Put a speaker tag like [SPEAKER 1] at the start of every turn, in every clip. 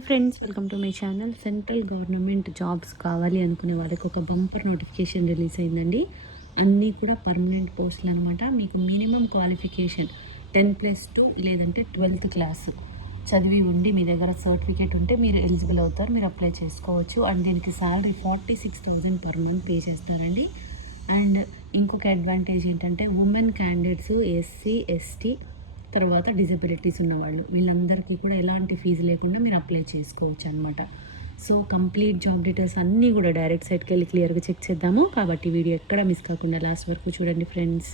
[SPEAKER 1] Hi friends welcome to my channel central government jobs కావాలి అనుకునే వాళ్ళకి ఒక బంపర్ నోటిఫికేషన్ రిలీజ్ అయిందండి. అన్నీ కూడా పర్మనెంట్ పోస్టులు అనమాట మీకు minimum qualification ten plus two లేదంటే ట్వెల్త్ క్లాస్ చదివి ఉండి మీ దగ్గర సర్టిఫికేట్ ఉంటే మీరు ఎలిజిబుల్ అవుతారు. మీరు అప్లై చేసుకోవచ్చు. అండ్ దీనికి salary forty six thousand per month pay చేస్తారండి. అండ్ ఇంకొక అడ్వాంటేజ్ ఏంటంటే ఉమెన్ క్యాండిడేట్స్ ఎస్సీ ఎస్టీ తర్వాత డిజబిలిటీస్ ఉన్నవాళ్ళు వీళ్ళందరికీ కూడా ఎలాంటి ఫీజు లేకుండా మీరు అప్లై చేసుకోవచ్చు అనమాట సో కంప్లీట్ జాబ్ డీటెయిల్స్ అన్నీ కూడా డైరెక్ట్ సైట్కి వెళ్ళి క్లియర్గా చెక్ చేద్దాము. కాబట్టి వీడియో ఎక్కడ మిస్ కాకుండా లాస్ట్ వరకు చూడండి ఫ్రెండ్స్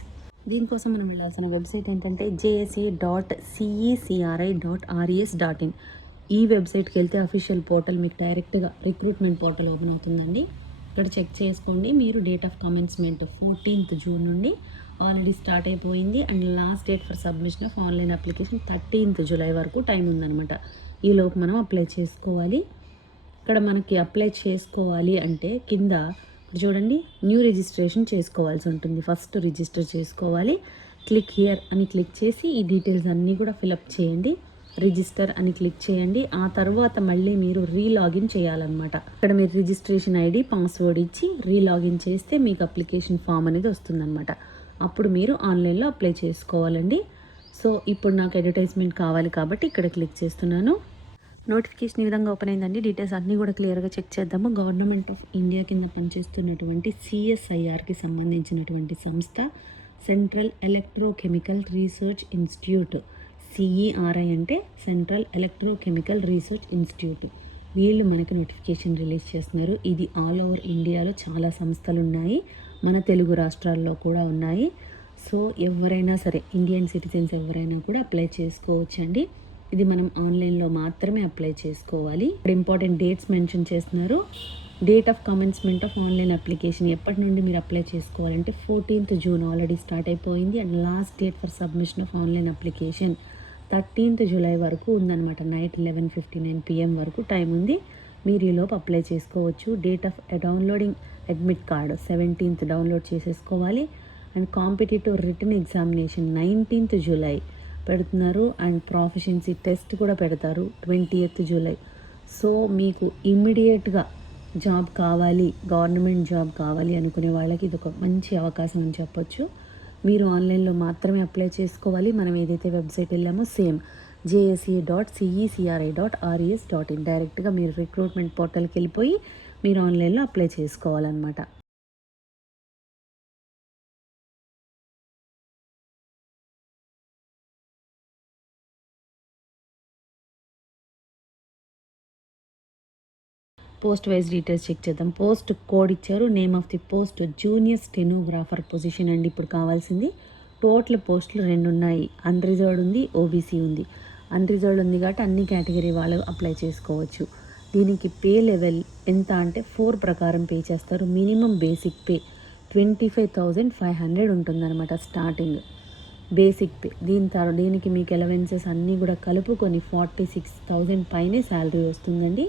[SPEAKER 1] దీనికోసం మనం వెళ్ళాల్సిన వెబ్సైట్ ఏంటంటే JSA dot CECRI dot RES dot in ఈ వెబ్సైట్కి వెళ్తే అఫీషియల్ పోర్టల్ మీకు డైరెక్ట్గా రిక్రూట్మెంట్ పోర్టల్ ఓపెన్ అవుతుందండి. ఇక్కడ చెక్ చేసుకోండి. మీరు date of commencement fourteenth June నుండి ఆల్రెడీ స్టార్ట్ అయిపోయింది and last date for submission of online application thirteenth July వరకు టైం ఉందన్నమాట. ఈలోపు మనం అప్లై చేసుకోవాలి. ఇక్కడ మనకి అప్లై చేసుకోవాలి అంటే కింద చూడండి న్యూ రిజిస్ట్రేషన్ చేసుకోవాల్సి ఉంటుంది. ఫస్ట్ రిజిస్టర్ చేసుకోవాలి. క్లిక్ హియర్ అని క్లిక్ చేసి ఈ డీటెయిల్స్ అన్నీ కూడా ఫిలప్ చేయండి. రిజిస్టర్ అని క్లిక్ చేయండి. ఆ తర్వాత మళ్ళీ మీరు రీలాగిన్ చేయాలన్నమాట. ఇక్కడ మీరు రిజిస్ట్రేషన్ ఐడి పాస్వర్డ్ ఇచ్చి రీలాగిన్ చేస్తే మీకు అప్లికేషన్ ఫామ్ అనేది వస్తుందన్నమాట. అప్పుడు మీరు ఆన్లైన్లో అప్లై చేసుకోవాలండి. సో ఇప్పుడు నాకు అడ్వర్టైజ్మెంట్ కావాలి కాబట్టి ఇక్కడ క్లిక్ చేస్తున్నాను. నోటిఫికేషన్ ఈ విధంగా ఓపెన్ అయిందండి. డీటెయిల్స్ అన్నీ కూడా క్లియర్గా చెక్ చేద్దాము. గవర్నమెంట్ ఆఫ్ ఇండియా కింద పనిచేస్తున్నటువంటి సిఎస్ఐఆర్కి సంబంధించినటువంటి సంస్థ central electrochemical research institute CERI అంటే సెంట్రల్ ఎలక్ట్రోకెమికల్ రీసెర్చ్ ఇన్స్టిట్యూట్. వీళ్ళు మనకి నోటిఫికేషన్ రిలీజ్ చేస్తున్నారు. ఇది ఆల్ ఓవర్ ఇండియాలో చాలా సంస్థలు ఉన్నాయి మన తెలుగు రాష్ట్రాల్లో కూడా ఉన్నాయి. సో ఎవరైనా సరే ఇండియన్ సిటిజన్స్ ఎవరైనా కూడా అప్లై చేసుకోవచ్చు అండి ఇది మనం ఆన్లైన్లో మాత్రమే అప్లై చేసుకోవాలి. ఇప్పుడు ఇంపార్టెంట్ డేట్స్ మెన్షన్ చేస్తున్నారు. Date of commencement of online application ఎప్పటి నుండి మీరు అప్లై చేసుకోవాలంటే ఫోర్టీన్త్ జూన్ ఆల్రెడీ స్టార్ట్ అయిపోయింది. And last date for submission of online application thirteenth July వరకు ఉందన్నమాట. Night eleven fifty nine PM వరకు టైం ఉంది. మీరు ఈలోపు అప్లై చేసుకోవచ్చు. Date of downloading admit card seventeenth download చేసేసుకోవాలి. And competitive written examination nineteenth July పెడుతున్నారు. అండ్ ప్రాఫిషియన్సీ టెస్ట్ కూడా పెడతారు ట్వంటీ ఎయిత్ జూలై. సో మీకు ఇమ్మీడియట్గా జాబ్ కావాలి గవర్నమెంట్ జాబ్ కావాలి అనుకునే వాళ్ళకి ఇది ఒక మంచి అవకాశం అని చెప్పొచ్చు. మీరు ఆన్లైన్లో మాత్రమే అప్లై చేసుకోవాలి. మనం ఏదైతే website వెళ్ళామో same JACA dot CECRI dot RES dot in డైరెక్ట్గా మీరు రిక్రూట్మెంట్ పోర్టల్కి వెళ్ళిపోయి మీరు ఆన్లైన్లో అప్లై చేసుకోవాలన్నమాట. పోస్ట్ వైజ్ డీటెయిల్స్ చెక్ చేద్దాం. పోస్ట్ కోడ్ ఇచ్చారు. Name of the post junior stenographer position అండి. ఇప్పుడు కావాల్సింది టోటల్ పోస్టులు రెండు ఉన్నాయి. అన్రిజర్వ్డ్ ఉంది ఓబీసీ ఉంది. అన్రిజర్వ్డ్ ఉంది కాబట్టి అన్ని కేటగిరీ వాళ్ళు అప్లై చేసుకోవచ్చు. దీనికి పే లెవెల్ ఎంత అంటే ఫోర్ ప్రకారం పే చేస్తారు. Minimum basic pay twenty five thousand five hundred ఉంటుందన్నమాట స్టార్టింగ్ బేసిక్ పే. దీని తర్వాత దీనికి మీకు ఎలవెన్సెస్ అన్నీ కూడా కలుపుకొని ఫార్టీ సిక్స్ థౌజండ్ పైనే శాలరీ వస్తుందండి.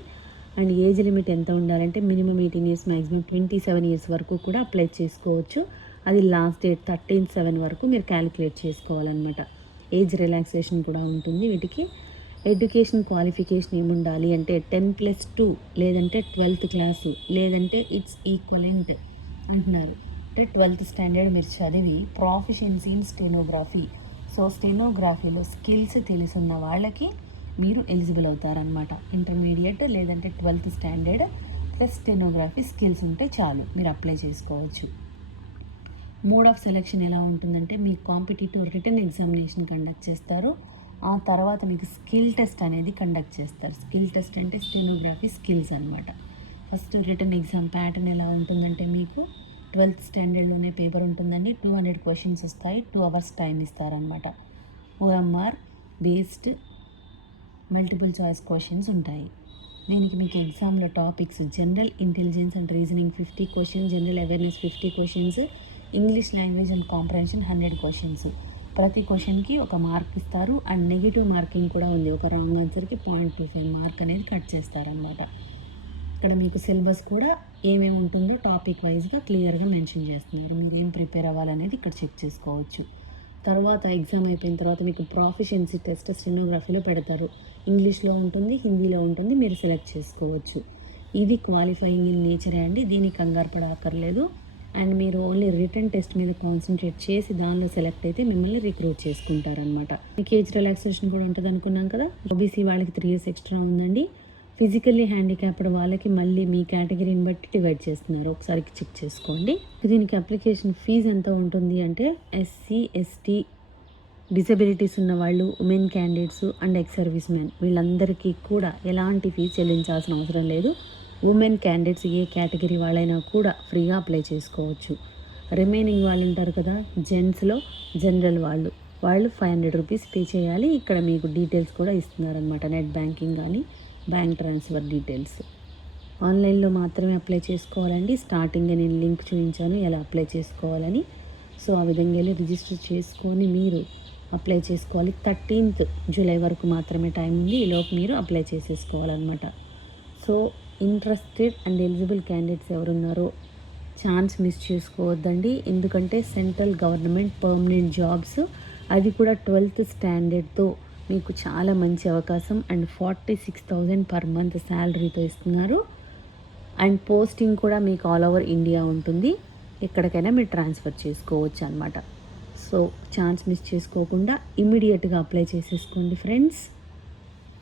[SPEAKER 1] అండ్ ఏజ్ లిమిట్ ఎంత ఉండాలంటే minimum eighteen years maximum twenty seven years వరకు కూడా అప్లై చేసుకోవచ్చు. అది లాస్ట్ డేట్ థర్టీన్ సెవెన్ వరకు మీరు క్యాలిక్యులేట్ చేసుకోవాలన్నమాట. ఏజ్ రిలాక్సేషన్ కూడా ఉంటుంది వీటికి. ఎడ్యుకేషన్ క్వాలిఫికేషన్ ఏముండాలి అంటే టెన్ ప్లస్ టూ లేదంటే ట్వెల్త్ క్లాసు లేదంటే ఇట్స్ ఈక్వలెంట్ అంటున్నారు. అంటే ట్వెల్త్ స్టాండర్డ్ మీరు చదివి ప్రాఫిషియన్సీ ఇన్ స్టెనోగ్రఫీ. సో స్టెనోగ్రఫీలో స్కిల్స్ తెలుసున్న వాళ్ళకి మీరు ఎలిజిబుల్ అవుతారనమాట ఇంటర్మీడియట్ లేదంటే twelfth standard plus stenography skills ఉంటే చాలు మీరు అప్లై చేసుకోవచ్చు. మోడ్ ఆఫ్ సెలెక్షన్ ఎలా ఉంటుందంటే మీ కాంపిటేటివ్ రిటర్న్ ఎగ్జామినేషన్ కండక్ట్ చేస్తారు. ఆ తర్వాత మీకు స్కిల్ టెస్ట్ అనేది కండక్ట్ చేస్తారు. స్కిల్ టెస్ట్ అంటే స్టెనోగ్రఫీ స్కిల్స్ అనమాట ఫస్ట్ రిటర్న్ ఎగ్జామ్ ప్యాటర్న్ ఎలా ఉంటుందంటే మీకు ట్వెల్త్ స్టాండర్డ్లోనే పేపర్ ఉంటుందండి. టూ హండ్రెడ్ క్వశ్చన్స్ వస్తాయి. టూ అవర్స్ టైం ఇస్తారనమాట OMR based multiple choice questions ఉంటాయి. దీనికి మీకు ఎగ్జామ్లో topics general intelligence and reasoning fifty questions general awareness fifty questions English language and comprehension hundred questions. ప్రతి క్వశ్చన్కి ఒక మార్క్ ఇస్తారు. అండ్ నెగిటివ్ మార్కింగ్ కూడా ఉంది. ఒక రాంగ్ ఆన్సర్కి పాయింట్ టూ ఫైవ్ మార్క్ అనేది కట్ చేస్తారనమాట ఇక్కడ మీకు సిలబస్ కూడా ఏమేమి ఉంటుందో టాపిక్ వైజ్గా క్లియర్గా మెన్షన్ చేస్తున్నారు. మీరు ఏం ప్రిపేర్ అవ్వాలనేది ఇక్కడ చెక్ చేసుకోవచ్చు. తర్వాత ఎగ్జామ్ అయిపోయిన తర్వాత మీకు ప్రాఫిషియన్సీ టెస్ట్ స్టెనోగ్రఫీలో పెడతారు. ఇంగ్లీష్లో ఉంటుంది హిందీలో ఉంటుంది. మీరు సెలెక్ట్ చేసుకోవచ్చు. ఇది క్వాలిఫైయింగ్ ఇన్ నేచరే అండి. దీనికి కంగారు పడక్కర్లేదు. అండ్ మీరు ఓన్లీ రిటర్న్ టెస్ట్ మీద కాన్సన్ట్రేట్ చేసి దానిలో సెలెక్ట్ అయితే మిమ్మల్ని రిక్రూట్ చేసుకుంటారనమాట మీకు ఏజ్ రిలాక్సేషన్ కూడా ఉంటుంది అనుకున్నాం కదా? ఓబీసీ వాళ్ళకి త్రీ ఇయర్స్ ఎక్స్ట్రా ఉందండి. ఫిజికల్లీ హ్యాండిక్యాప్డ్ వాళ్ళకి మళ్ళీ మీ కేటగిరీని బట్టి డివైడ్ చేస్తున్నారు. ఒకసారి చెక్ చేసుకోండి. దీనికి అప్లికేషన్ ఫీజు ఎంత ఉంటుంది అంటే ఎస్సీ ఎస్టీ డిసబిలిటీస్ ఉన్న వాళ్ళు women candidates and ex servicemen వీళ్ళందరికీ కూడా ఎలాంటి ఫీజు చెల్లించాల్సిన అవసరం లేదు. ఉమెన్ క్యాండిడేట్స్ ఏ కేటగిరీ వాళ్ళైనా కూడా ఫ్రీగా అప్లై చేసుకోవచ్చు. రిమైనింగ్ వాళ్ళు ఉంటారు కదా జెంట్స్లో జనరల్ వాళ్ళు. వాళ్ళు ఫైవ్ హండ్రెడ్ రూపీస్ పే చేయాలి. ఇక్కడ మీకు డీటెయిల్స్ కూడా ఇస్తున్నారనమాట నెట్ బ్యాంకింగ్ కానీ బ్యాంక్ ట్రాన్స్ఫర్ డీటెయిల్స్. ఆన్లైన్లో మాత్రమే అప్లై చేసుకోవాలండి. స్టార్టింగ్ నేను లింక్ చూపించాను ఎలా అప్లై చేసుకోవాలని. సో ఆ విధంగా వెళ్ళి రిజిస్టర్ చేసుకొని మీరు అప్లై చేసుకోవాలి. థర్టీన్త్ జూలై వరకు మాత్రమే టైం ఉంది. ఈలోపు మీరు apply చేసేసుకోవాలన్నమాట. So interested and eligible candidates ఎవరున్నారో ఛాన్స్ మిస్ చేసుకోవద్దండి. ఎందుకంటే సెంట్రల్ గవర్నమెంట్ పర్మనెంట్ జాబ్స్ అది కూడా ట్వెల్త్ స్టాండర్డ్తో మీకు చాలా మంచి అవకాశం and forty six thousand per month శాలరీతో ఇస్తున్నారు. అండ్ పోస్టింగ్ కూడా మీకు ఆల్ ఓవర్ ఇండియా ఉంటుంది. ఎక్కడికైనా మీరు ట్రాన్స్ఫర్ చేసుకోవచ్చు అనమాట సో ఛాన్స్ మిస్ చేసుకోకుండా ఇమీడియట్గా అప్లై చేసేసుకోండి ఫ్రెండ్స్